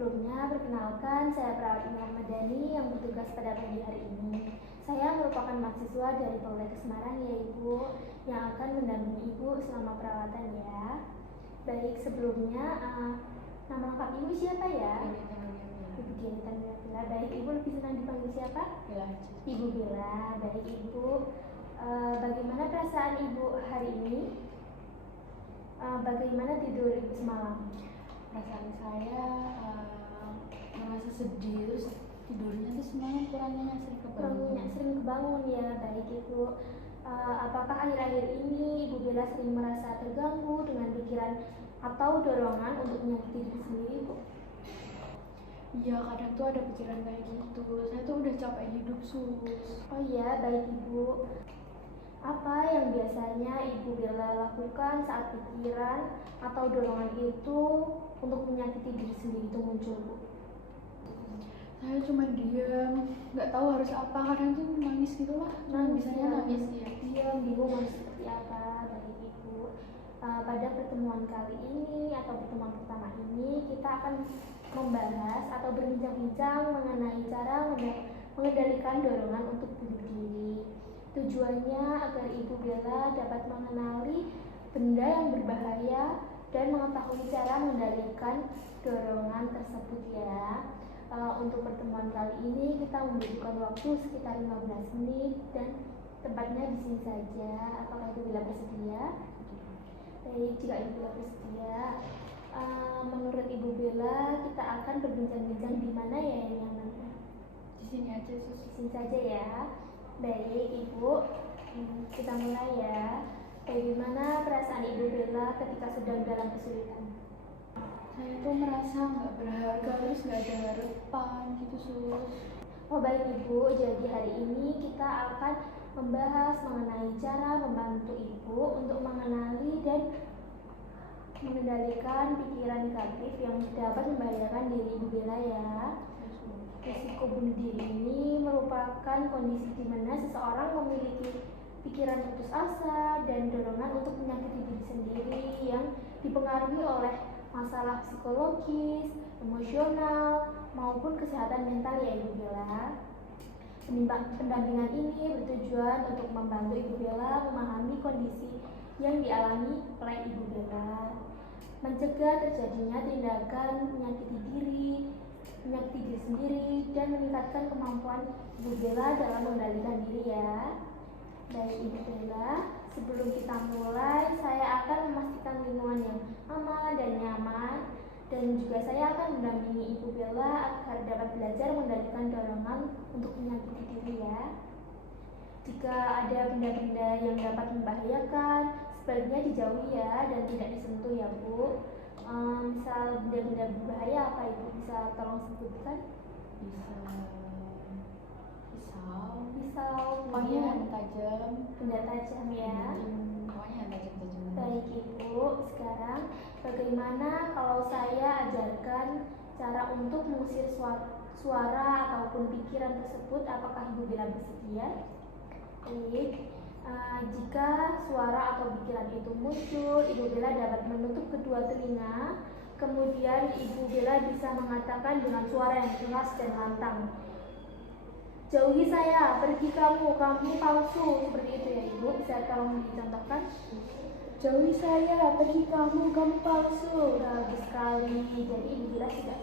sebelumnya, perkenalkan saya Perawat Indah Madani yang bertugas pada pagi hari ini. Saya merupakan mahasiswa dari Poltek Semarang ya Ibu, yang akan mendampingi Ibu selama perawatan ya. Baik, sebelumnya nama lengkap Ibu siapa ya? Ibu Dian Bella. Baik, Ibu lebih senang dipanggil siapa? Bella. Ibu Bella. Baik Ibu, bagaimana perasaan Ibu hari ini? Bagaimana tidur Ibu semalam? Perasaan saya merasa sedih, terus tidurnya tuh semalam kurang nyenyak, sering kebangun ya. Baik Ibu, apakah akhir-akhir ini Ibu Bella sering merasa terganggu dengan pikiran atau dorongan untuk menyakiti diri sendiri Ibu? Iya, kadang tuh ada pikiran kayak gitu. Saya tuh udah capek hidup, Sus. Oh iya, baik Ibu. Apa yang biasanya Ibu Bella lakukan saat pikiran atau dorongan itu untuk menyakiti diri sendiri itu muncul, Bu? Saya cuma diam, nggak tahu harus apa. Kadang tuh nangis gitu lah. Bisanya nangis ya. Diam, bingung harus seperti apa. Baik Ibu, pada pertemuan kali ini atau pertemuan pertama ini kita akan membahas atau berbincang-bincang mengenai cara mengendalikan dorongan untuk bunuh diri. Tujuannya agar Ibu Bella dapat mengenali benda yang berbahaya dan mengetahui cara mengendalikan dorongan tersebut ya. Untuk pertemuan kali ini kita membutuhkan waktu sekitar 15 menit dan tempatnya di sini saja. Apakah Ibu Bella bersedia? Baik, jika Ibu Bella bersedia, menurut Ibu Bella kita akan berbincang-bincang di mana ya yang nyaman? Di sini aja, Sus. Di sini saja ya. Baik Ibu, kita mulai ya. Bagaimana perasaan Ibu Bella ketika sedang dalam kesulitan? Saya tuh merasa nggak berharga, terus nggak ada harapan gitu, Sus. Oh baik Ibu, jadi hari ini kita akan membahas mengenai cara membantu Ibu untuk mengenali dan mengendalikan pikiran negatif yang dapat membahayakan diri Ibu Bella ya. Risiko bunuh diri ini merupakan kondisi di mana seseorang memiliki pikiran putus asa dan dorongan untuk menyakiti diri sendiri yang dipengaruhi oleh masalah psikologis, emosional, maupun kesehatan mental ya Ibu Bella. Pendampingan ini bertujuan untuk membantu Ibu Bella memahami kondisi yang dialami oleh Ibu Bella, mencegah terjadinya tindakan menyakiti diri sendiri, dan meningkatkan kemampuan Ibu Bella dalam mengendalikan diri ya. Baik Ibu Bella, sebelum kita mulai, saya akan memastikan lingkungan yang aman dan nyaman, dan juga saya akan mendampingi Ibu Bella agar dapat belajar mengendalikan dorongan untuk menyakiti diri ya. Jika ada benda-benda yang dapat membahayakan, sebaiknya dijauhi ya dan tidak disentuh ya Bu. Misal benda-benda berbahaya apa Ibu bisa tolong sebutkan? Pisau, pokoknya yang tajam. Benda tajam ya. Pokoknya yang tajam-tajam. Baik Ibu, sekarang bagaimana kalau saya ajarkan cara untuk mengusir suara ataupun pikiran tersebut? Apakah Ibu Bella bersedia? Baik. Jika suara atau pikiran itu muncul, Ibu Bella dapat menutup kedua telinga. Kemudian Ibu Bella bisa mengatakan dengan suara yang keras dan lantang, "Jauhi saya, pergi kamu palsu." Seperti itu ya Ibu, bisa tolong dicontohkan? "Jauhi saya, pergi kamu palsu." Bagus sekali. Jadi Ibu Bella tidak,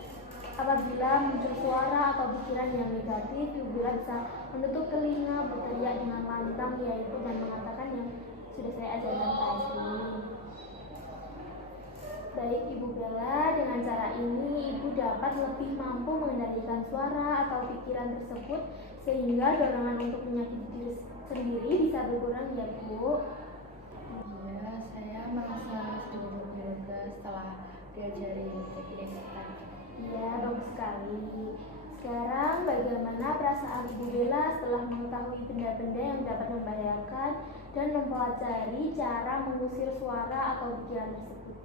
apabila muncul suara atau pikiran yang negatif, Ibu Bella bisa menutup telinga, berteriak dengan lantang ya Ibu, dan mengatakan yang sudah saya ajarkan tadi. Baik Ibu Bella, dengan cara ini Ibu dapat lebih mampu mengendalikan suara atau pikiran tersebut sehingga dorongan untuk menyakiti diri sendiri bisa berkurang ya Bu. Iya, saya merasa sedikit lebih lega setelah diajari teknik tadi. Iya, bagus sekali. Sekarang bagaimana perasaan Ibu Bella setelah mengetahui benda-benda yang dapat membahayakan dan mempelajari cara mengusir suara atau pikiran tersebut?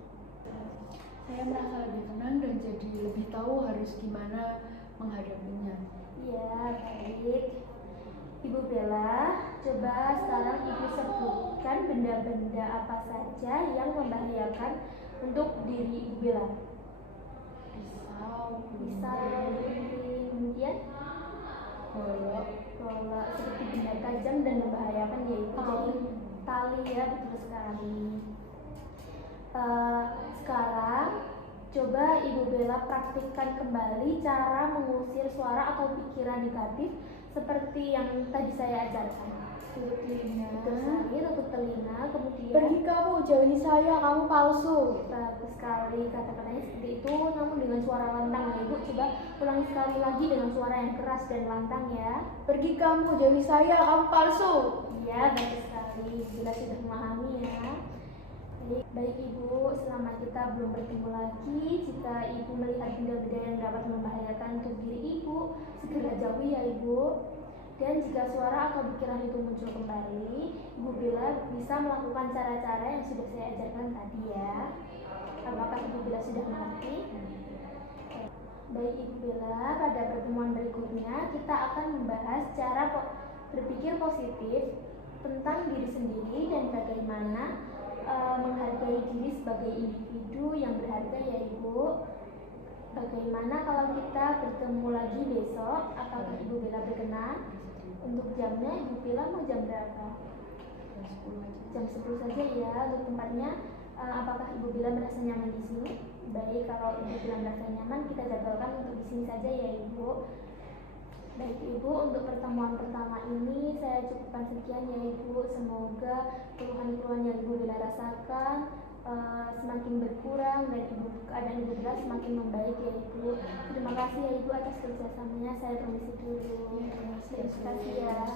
Saya merasa lebih tenang dan jadi lebih tahu harus gimana menghadapinya. Iya, baik. Ibu Bella, coba sekarang Ibu sebutkan benda-benda apa saja yang membahayakan untuk diri Ibu Bella. Pisau, Pisau, gunting, kemudian Golok. golok seperti benda tajam dan membahayakan yaitu jadi tali ya, betul sekali. Sekarang coba Ibu Bella praktikkan kembali cara mengusir suara atau pikiran negatif seperti yang tadi saya ajarkan. Tutup telinga. Tutup telinga, kemudian Pergi kamu, jauhi saya, kamu palsu. bagus sekali kata-katanya seperti itu, namun dengan suara lantang ya Ibu. Coba ulangi sekali lagi dengan suara yang keras dan lantang ya. Pergi kamu, jauhi saya, kamu palsu. Iya, bagus sekali. Bila sudah memahami ya. Baik Ibu, selama kita belum bertemu lagi, jika Ibu melihat benda-benda yang dapat membahayakan untuk diri Ibu, segera jauhi ya Ibu. Dan jika suara atau pikiran itu muncul kembali, Ibu Bella bisa melakukan cara-cara yang sudah saya ajarkan tadi ya. Apakah Ibu Bella sudah mengerti? Baik Ibu Bella, pada pertemuan berikutnya kita akan membahas cara berpikir positif tentang diri sendiri dan bagaimana menghargai diri sebagai individu yang berharga ya Ibu. Bagaimana kalau kita bertemu lagi besok? Apakah Ibu Bella berkenan? Untuk jamnya Ibu Bella mau jam berapa? Jam 10 saja ya. Untuk tempatnya apakah Ibu Bella merasa nyaman di sini? Baik, kalau Ibu Bella merasa nyaman, kita jadwalkan untuk di sini saja ya Ibu. Baik Ibu, untuk pertemuan pertama ini saya cukupkan sekian ya Ibu. Semoga keluhan-keluhan yang Ibu Bella rasakan semakin berkurang dan keadaan Ibu Bella semakin membaik ya Ibu. Terima kasih ya Ibu atas kerjasamanya. Saya permisi dulu. Terima kasih ya.